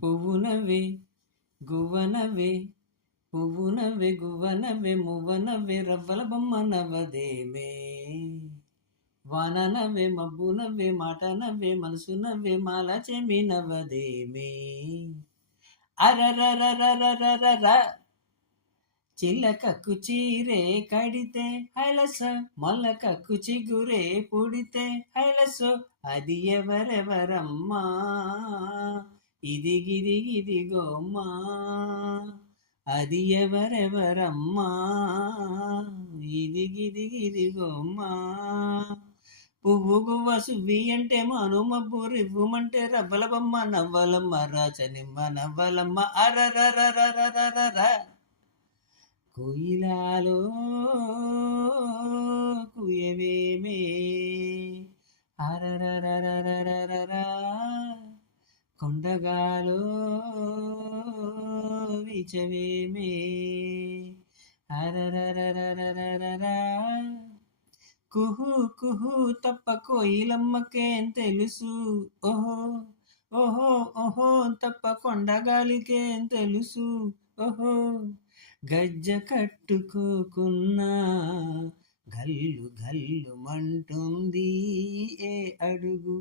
పువ్వునవే గువ్వనవే, పువ్వునవే గువ్వనవే, మువ్వనవే రవ్వల బొమ్మ నవ్వదేమే. వాననవే మబ్బునవే, మాటనవే మనసునవే, మాల చెమి నవ్వదేమే. అరరరరరరర చిల్లకక్కు చీరే కడితే హైలస, మొల్లకక్కు చిగురే పుడితే హైలసో, అది ఎవరెవరమ్మా, ఇదిగిదిగిదిగోమ్మా, అది ఎవరెవరమ్మా, ఇదిగిదిగిదిగోమ్మా. పువ్వు గువ్వ సువ్వి అంటే మాను మబ్బు రివ్వుమంటే రవ్వల బొమ్మ నవ్వలమ్మ, రాచనిమ్మ నవ్వలమ్మ. అరరరరరరర కోయిలాలో కుయవేమే, అరరరరరరర కొండగాలో విచవేమే, అరరరరరరర కుహు కుహు తప్ప కోయిలమ్మకేం తెలుసు, ఓహో ఓహో ఓహో తప్ప కొండగాలికేం తెలుసు, ఓహో. గజ్జ కట్టుకోకున్నా గల్లు గల్లు మంటుంది ఏ అడుగు,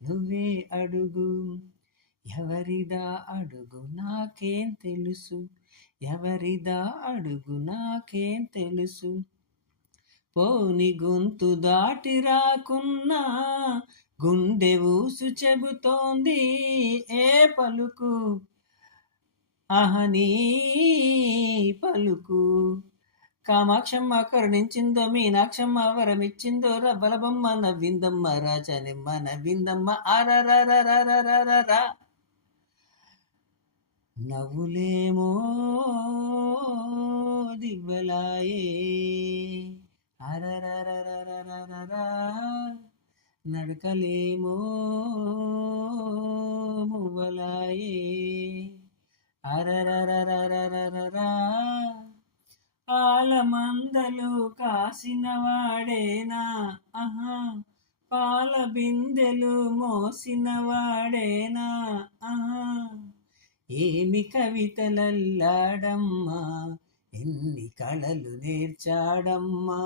నువ్వే అడుగు, ఎవరిదా అడుగు నాకేం తెలుసు, ఎవరిదా అడుగు నాకేం తెలుసు. పోని గొంతు దాటి రాకున్నా గుండె ఊసు చెబుతోంది ఏ పలుకు, అహనీ పలుకు. కామాక్షమ్మ కరుణించిందో, మీనాక్షమ్మ వరమిచ్చిందో, రవ్వల బొమ్మ నవ్విందమ్మ, రాచనిమ్మ నవ్విందమ్మ. అరరరరరరర నవ్వులేమో దివ్వలాయే, అరరరరరరర నడకలేమో మువ్వలాయే, అరరరరరరర ఆలమందలు కాసిన వాడేనా, ఆహా పాల బిందెలు మోసిన వాడేనా, ఆహా ఏమి కవితలల్లాడమ్మా, ఎన్ని కళలు నేర్చాడమ్మా,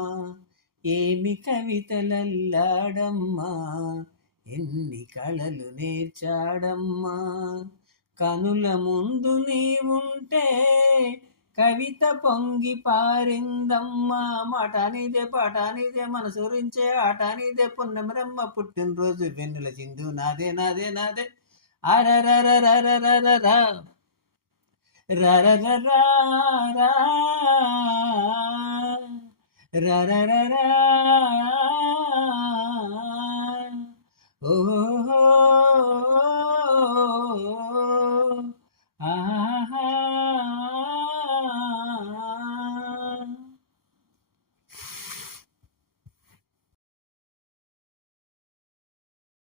ఏమి కవితలల్లాడమ్మా, ఎన్ని కళలు నేర్చాడమ్మా. కనుల ముందు నీవుంటే కవిత పొంగి పారిందమ్మా, మాటానిదే పాటానిదే మనసురించే ఆటానిదే, పున్నమరమ్మ పుట్టినరోజు వెన్నుల చిందు నాదే నాదే నాదే. అరరరరరరర రరరరా రరరరా